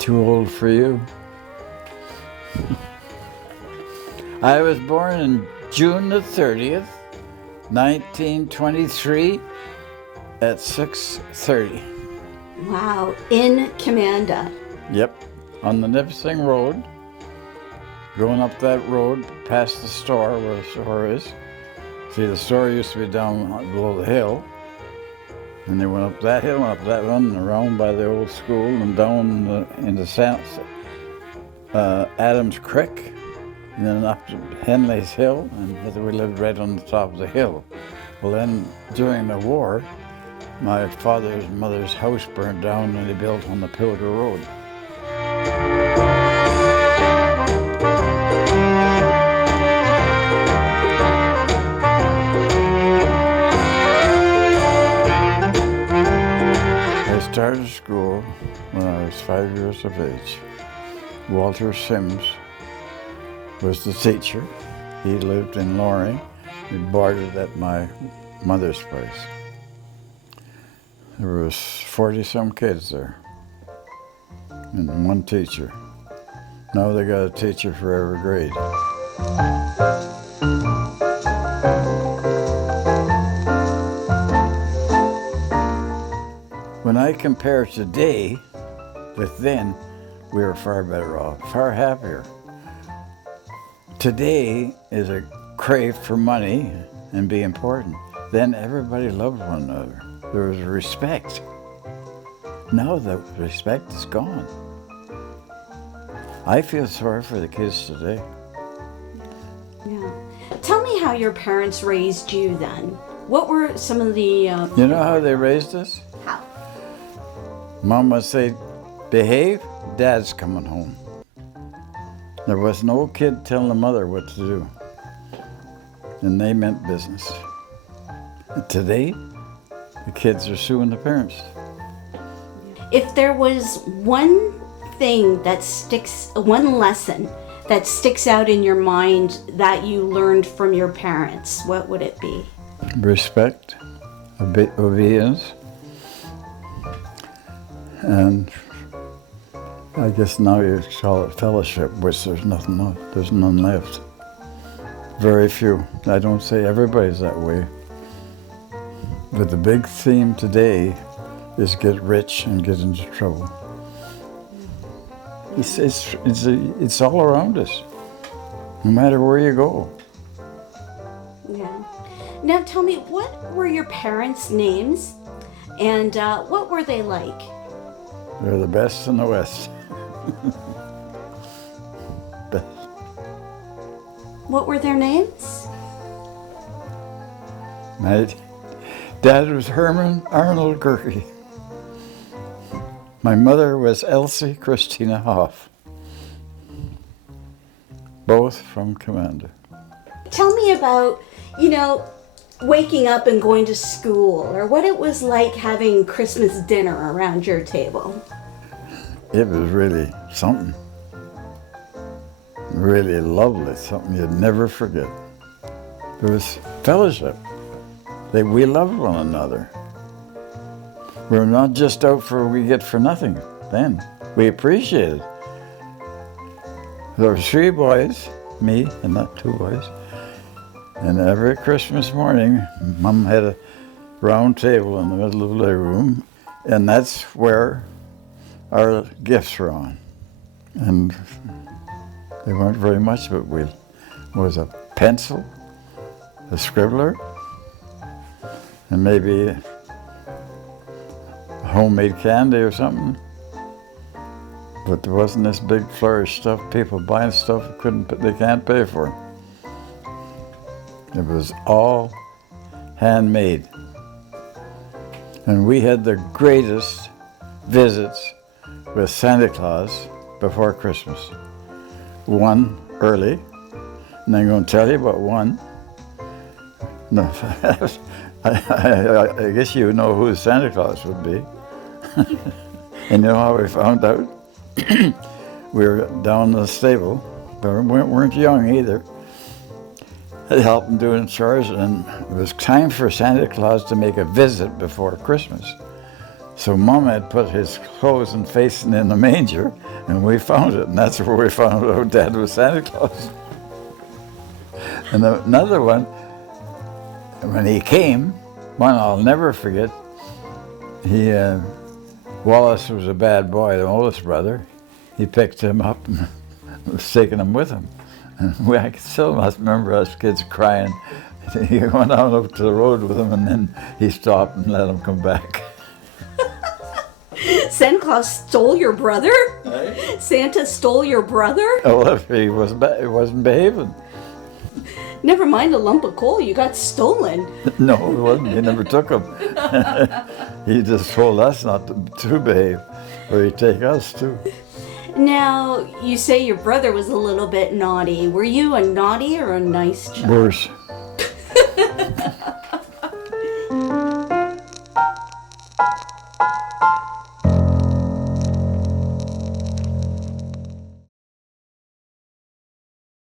Too old for you. I was born on June the 30th, 1923 at 6:30. Wow, in Commanda. Yep, on the Nipissing Road. Going up that road, past the store where the store is. See, the store used to be down below the hill. And they went up that hill, up that one, and around by the old school, and down into Adams Creek, and then up to Henley's Hill, and we lived right on the top of the hill. Well, then, during the war, my father's mother's house burned down, and they built on the Pilger Road. I started school when I was 5 years of age. Walter Sims was the teacher. He lived in Loring. He boarded at my mother's place. There was 40-some kids there and one teacher. Now they got a teacher for every grade. When I compare today with then, we were far better off, far happier. Today is a crave for money and be important. Then everybody loved one another. There was respect. Now the respect is gone. I feel sorry for the kids today. Yeah. Tell me how your parents raised you then. What were some of the... You know how they raised us? How? Mom would say, behave, Dad's coming home. There was no kid telling the mother what to do. And they meant business. Today, the kids are suing the parents. If there was one thing that one lesson that sticks out in your mind that you learned from your parents, what would it be? Respect, obedience, and I guess now you call it fellowship, which there's none left. Very few. I don't say everybody's that way. But the big theme today is get rich and get into trouble. It's all around us, no matter where you go. Yeah. Now tell me, what were your parents' names and what were they like? They're the best in the West. Best. What were their names? My dad was Herman Arnold Gehrke. My mother was Elsie Christina Hoff. Both from Commanda. Tell me about, waking up and going to school, or what it was like having Christmas dinner around your table. It was really something. Really lovely, something you'd never forget. There was fellowship. We loved one another. We were not just out for what we get for nothing then. We appreciated. There were 3 boys, me and not 2 boys. And every Christmas morning, Mom had a round table in the middle of the living room, and that's where our gifts were on. And they weren't very much, but it was a pencil, a scribbler, and maybe homemade candy or something. But there wasn't this big flourish stuff, people buying stuff they can't pay for. It was all handmade. And we had the greatest visits with Santa Claus before Christmas. One early, and I'm going to tell you about one. No, I guess you know who Santa Claus would be. And you know how we found out? We were down in the stable, but we weren't young either. I helped him doing chores, and it was time for Santa Claus to make a visit before Christmas. So Mom had put his clothes and facing in the manger, and we found it, and that's where we found out Dad was Santa Claus. And another one, when he came, one I'll never forget, Wallace was a bad boy, the oldest brother. He picked him up and was taking him with him. And I still must remember us kids crying. He went out up to the road with him, and then he stopped and let him come back. Santa Claus stole your brother? Hey? Santa stole your brother? Well, if he wasn't behaving. Never mind a lump of coal, you got stolen. No, he wasn't. He never took him. He just told us not to behave, or he'd take us too. Now, you say your brother was a little bit naughty. Were you a naughty or a nice child? Worse.